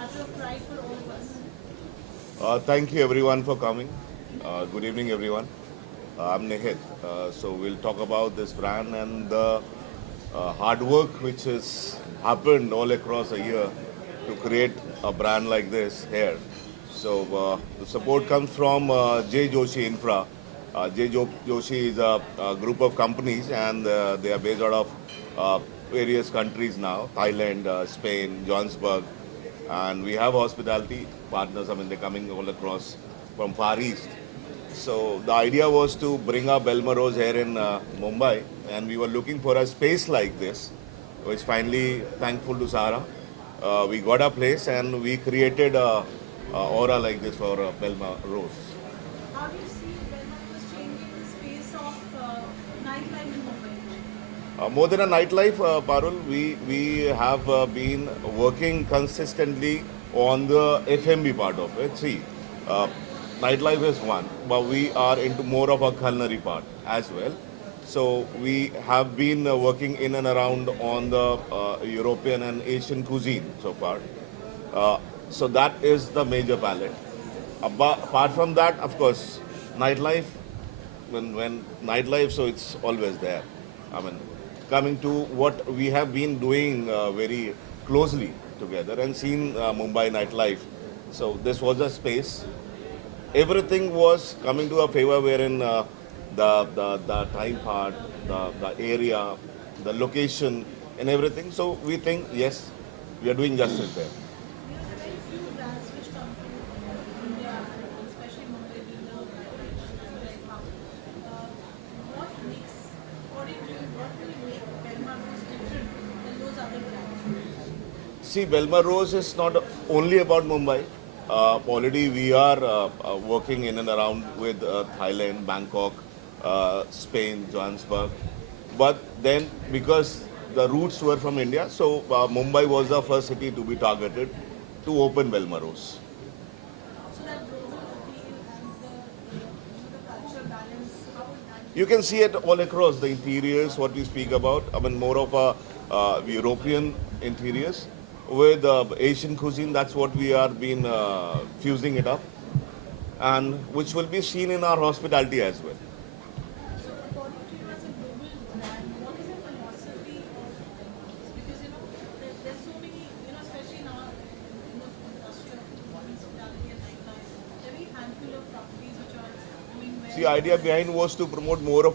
matter of pride for all of us. Thank you everyone for coming. Good evening everyone. I'm Nihit. So we'll talk about this brand and the hard work which has happened all across a year to create a brand like this here. So the support comes from J. Joshi Infra. Joshi is a group of companies and they are based out of various countries now, Thailand, Spain, Johannesburg, and we have hospitality partners. I mean, they're coming all across from Far East. So the idea was to bring up Belmarose here in Mumbai, and we were looking for a space like this, which finally, thankful to Sara, we got a place and we created a aura like this for Belmarose. How do you see Belmarose changing the space of nightlife in Mumbai? More than a nightlife, Parul, we have been working consistently on the FMB part of it. See, uh, nightlife is one, but we are into more of a culinary part as well. So we have been working in and around on the European and Asian cuisine so far. Uh, so that is the major palette. Apart from that, of course, nightlife when nightlife, so it's always there. I mean, coming to what we have been doing very closely together and seen Mumbai nightlife. So this was a space. Everything was coming to a favor wherein the time part, the area, the location, and everything. So we think yes, we are doing justice there. There are very few brands which come to India and especially Mumbai being a nightlife hub. Uh, what makes, according to you, what will make Belmarose different than those other brands? See, Belmarose is not only about Mumbai. Already we are working in and around with Thailand, Bangkok, Spain, Johannesburg. But then, because the roots were from India, so Mumbai was the first city to be targeted to open Belmarose. So that global appeal and the culture balance, how would that be? You can see it all across the interiors, what we speak about. I mean, more of a European interiors with Asian cuisine. That's what we are been fusing it up, and which will be seen in our hospitality as well. So, according to you, as a global brand, what is the philosophy of Belmarose? Because there's so many, especially now in the industry of hospitality and nightlife, there are very handful of properties which are doing The well. idea behind was to promote more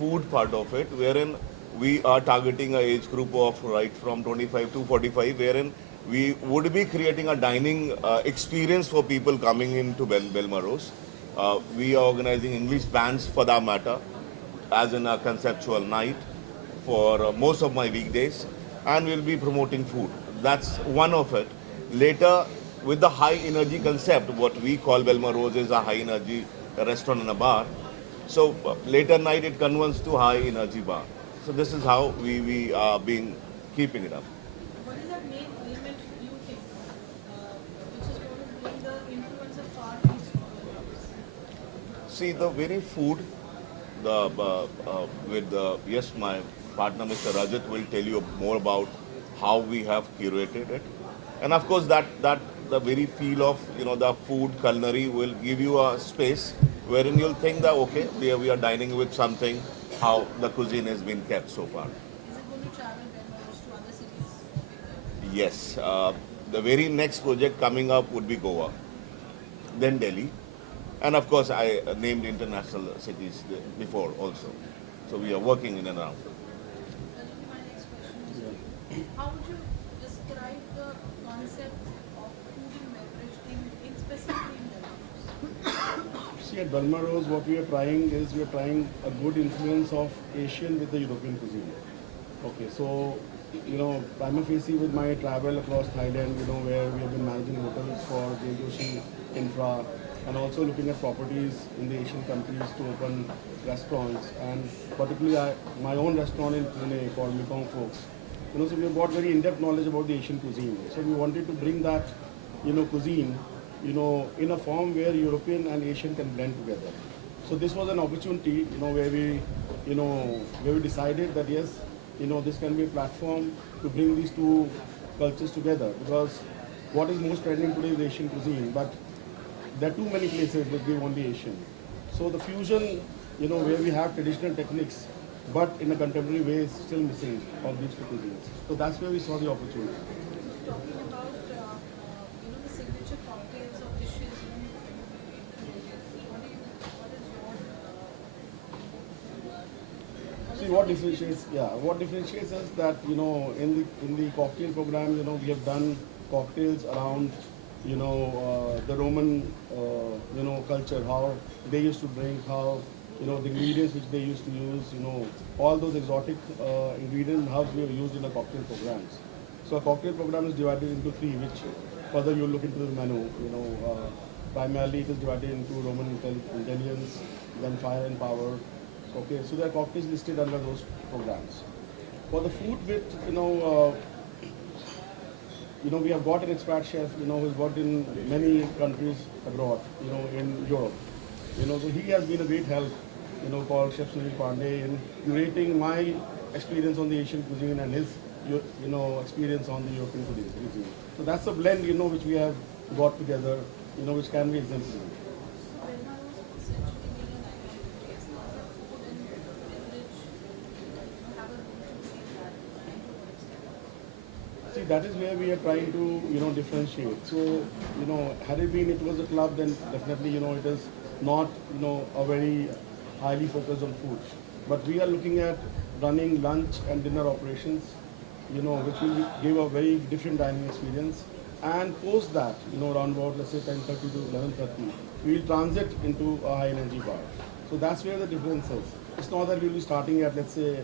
food part of it, wherein we are targeting a age group of right from 25 to 45, wherein we would be creating a dining experience for people coming into Belmarose. We are organizing English bands for that matter, as in a conceptual night for most of my weekdays, and we'll be promoting food. That's one of it. Later, with the high energy concept, what we call Belmarose is a high energy restaurant and a bar. So later night it converts to high energy bar. So this is how we are being keeping it up. What is that main element you think which is going to bring the influence of Far East to Belmarose? See the very food, the with yes, my partner Mr. Rajat will tell you more about how we have curated it, and of course that the very feel of the food culinary will give you a space wherein you'll think that okay, we are dining with something, how the cuisine has been kept so far. Is it going to travel Belmarose to other cities of India? Yes, the very next project coming up would be Goa, then Delhi, and of course I named international cities before also. So we are working in and around. That will be my next question also. How would you describe the concept of food and beverage in specifically in Belarus? See, at Belmarose, what we are trying a good influence of Asian with the European cuisine. Okay, so, prima facie with my travel across Thailand, where we have been managing hotels for Joshi Infra and also looking at properties in the Asian countries to open restaurants and particularly my own restaurant in Pune called Mekong Folks. So we have got very in-depth knowledge about the Asian cuisine. So we wanted to bring that, cuisine, in a form where European and Asian can blend together. So this was an opportunity, where we decided that yes, this can be a platform to bring these two cultures together, because what is most trending today is Asian cuisine, but there are too many places that give only Asian. So the fusion, where we have traditional techniques, but in a contemporary way, is still missing of these two cuisines. So that's where we saw the opportunity. So talking about the signature cocktails or dishes when you make what is your See what differentiates, what differentiates us that in the cocktail program, we have done cocktails around, the Roman, culture, how they used to drink, how the ingredients which they used to use, all those exotic ingredients, how we have used in the cocktail programs. So a cocktail program is divided into three, which further you look into the menu. Primarily it is divided into Roman intelligence, then fire and power. Okay, so there are cocktails listed under those programs. For the food bit, we have got an expat chef, who's worked in many countries abroad, in Europe. So he has been a great help, called Chef Sunil Pandey in curating my experience on the Asian cuisine and his, experience on the European cuisine. So that's a blend, which we have got together, which can be exemplary. so Belmarose essentially being an iconic place, how does food and beverage have a role to play in that and to what extent? See, that is where we are trying to, differentiate. So, had it was a club, then definitely, it is not, a very highly focused on food. But we are looking at running lunch and dinner operations, which will give a very different dining experience. And post that, around about, let's say 10:30 to 11:30, we will transit into a high energy bar. So that's where the difference is. It's not that we'll be starting at, let's say,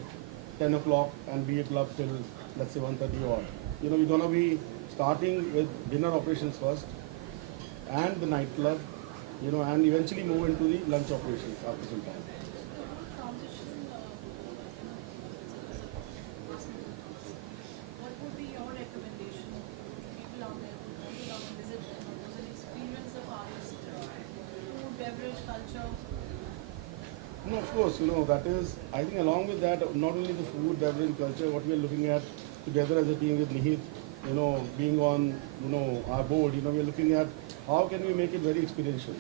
10 o'clock and be a club till, let's say, 1:30 odd. We're going to be starting with dinner operations first and the nightclub, and eventually move into the lunch operations after some time. The whole transition, as a person, what would be your recommendation to people out there who want to come and visit Belmarose and experience the forest, food, beverage, culture? No, of course, that is, I think along with that, not only the food, beverage, culture, what we are looking at together as a team with Nihit, being on, our board, we are looking at how can we make it very experiential,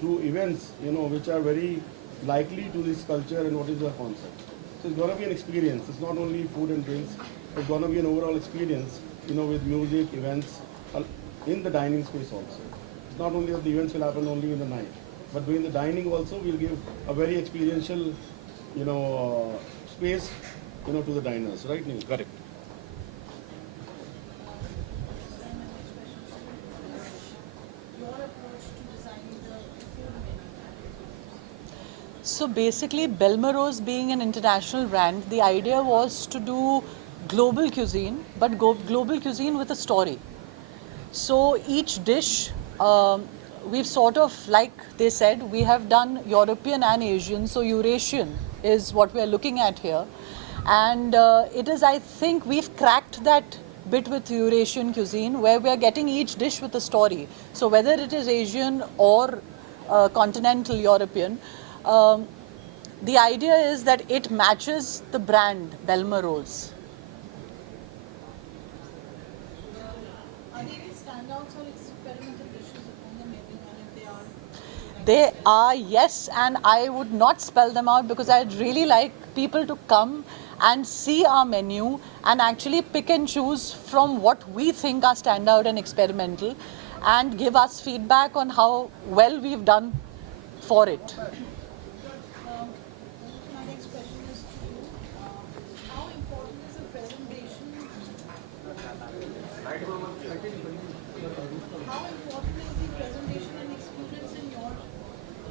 through events, which are very likely to this culture and what is their concept. So it's going to be an experience. It's not only food and drinks. It's going to be an overall experience, with music, events, in the dining space also. It's not only that the events will happen only in the night, but during the dining also we'll give a very experiential, space, to the diners, right, Neil? Correct. And my next question is your approach to designing the food menu. So basically, Belmarose being an international brand, the idea was to do global cuisine, but global cuisine with a story. So each dish, we've sort of, like they said, we have done European and Asian, so Eurasian is what we're looking at here. And it is, I think, we've cracked that bit with Eurasian cuisine where we are getting each dish with a story. So whether it is Asian or continental European, the idea is that it matches the brand Belmarose. Are there any standouts or experimental dishes on the menu, and if they are, They are, yes, and I would not spell them out because I'd really like people to come and see our menu and actually pick and choose from what we think are standout and experimental and give us feedback on how well we've done for it. my next question is to you. How important is the presentation? How important is the presentation and experience in your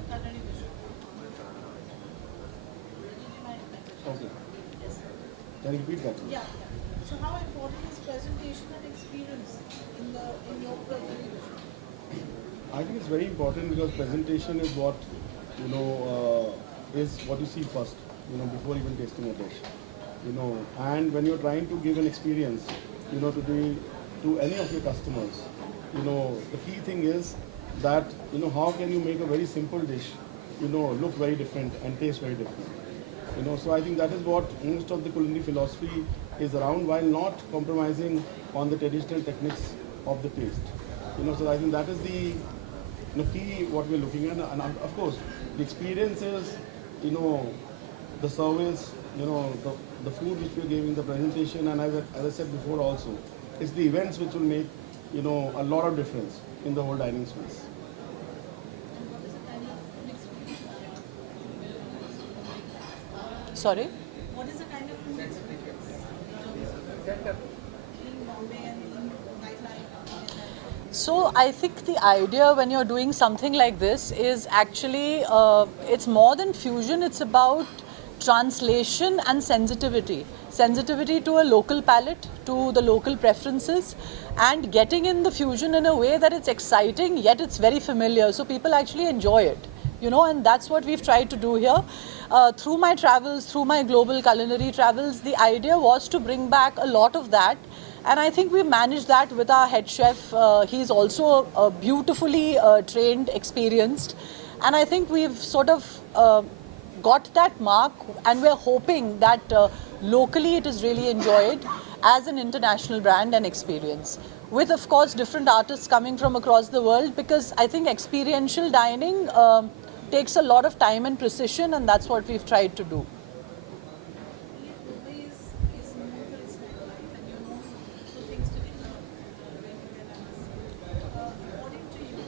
culinary vision? Okay. Yes. Can you repeat that? Yeah, yeah. So how important is presentation and experience in your culinary vision? I think it's very important because presentation is what is what you see first, before even tasting a dish, and when you're trying to give an experience, to any of your customers, the key thing is that how can you make a very simple dish, look very different and taste very different. So I think that is what most of the culinary philosophy is around, while not compromising on the traditional techniques of the taste. So I think that is the key what we're looking at, and of course the experiences, you know, the service, the food which we're giving, the presentation, and as I said before also, it's the events which will make a lot of difference in the whole dining space. And what is the kind of food experience Sorry? what is the kind of food experience in terms of in Bombay and in nightlife So I think the idea when you're doing something like this is actually it's more than fusion. It's about translation and sensitivity. Sensitivity to a local palate, to the local preferences, and getting in the fusion in a way that it's exciting yet it's very familiar. So people actually enjoy it. And that's what we've tried to do here. Through my travels, through my global culinary travels, the idea was to bring back a lot of that. And I think we managed that with our head chef. He's also beautifully trained, experienced. And I think we've sort of got that mark, and we're hoping that locally it is really enjoyed as an international brand and experience. With, of course, different artists coming from across the world, because I think experiential dining takes a lot of time and precision, and that's what we've tried to do. Mumbai is known for its nightlife and you're known for things to get when you get according to you,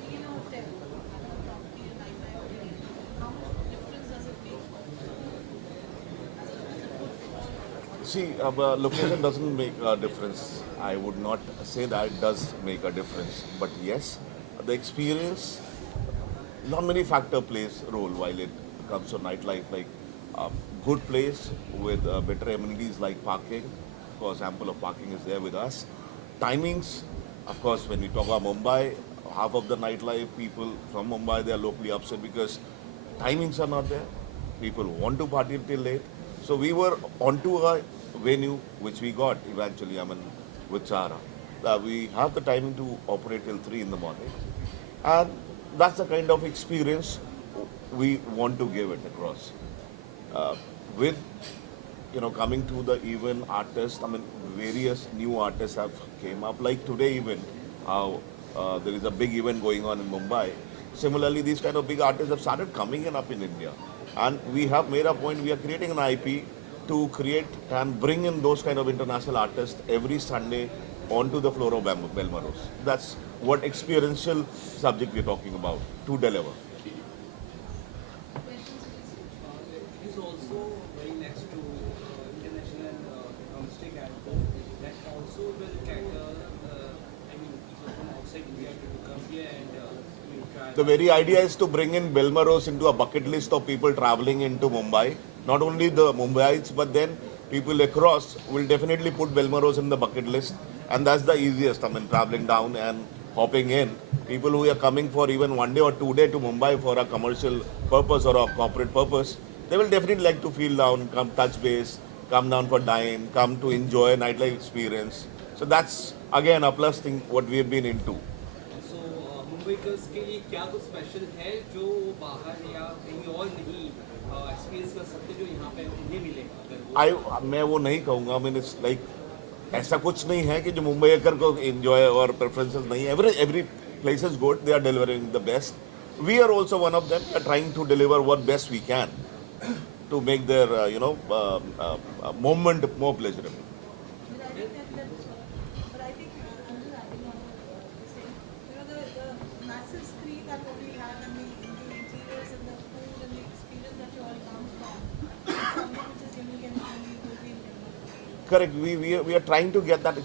being in a hotel and a property and nightlife area, how much difference does it make as a footfall? See, location doesn't make a difference. I would not say that it does make a difference. But yes, the experience, not many factor plays role while it comes to nightlife. Like good place with better amenities like parking. Of course, ample of parking is there with us. Timings, of course, when we talk about Mumbai, half of the nightlife people from Mumbai, they are locally upset because timings are not there. People want to party till late. So we were onto a venue which we got eventually, I mean, with Sahara. We have the timing to operate till 3 in the morning. And that's the kind of experience we want to give it across. With coming to the event artists, I mean various new artists have came up. Like today even, there is a big event going on in Mumbai. Similarly, these kind of big artists have started coming in up in India, and we have made a point. We are creating an IP to create and bring in those kind of international artists every Sunday onto the floor of Belmarose. That's what experiential subject we're talking about to deliver. Questions, please? It is also very next to international domestic airport that also will cater, people from outside India to come here and try. The very idea is to bring in Belmarose into a bucket list of people traveling into Mumbai. Not only the Mumbaites, but then people across will definitely put Belmarose in the bucket list. And that's the easiest. I mean, traveling down and hopping in. People who are coming for even 1 day or 2 day to Mumbai for a commercial purpose or a corporate purpose, they will definitely like to feel down, come touch base, come down for dine, come to enjoy a nightlife experience. So that's again a plus thing what we have been into. सो मुंबईकर्स के लिए क्या कुछ special है जो वो बाहर या कहीं और नहीं एक्सपीरियंस कर सकते जो यहाँ पे उन्हें मिलेगा अगर वो मैं वो नहीं कहूँगा, मीन इट्स लाइक ऐसा कुछ नहीं है कि जो मुंबई अकर को एंजॉय और प्रेफरेंसेस नहीं है. Every place is good, they are delivering the best. We are also one of them, are trying to deliver what best we can to make their moment more pleasurable. But I think but I think I'm just adding on to what you're saying. The massive screen that what we have and the interiors and the food and the experience that you all come from, is something which is unique and really will be in memory. Correct. We are trying to get that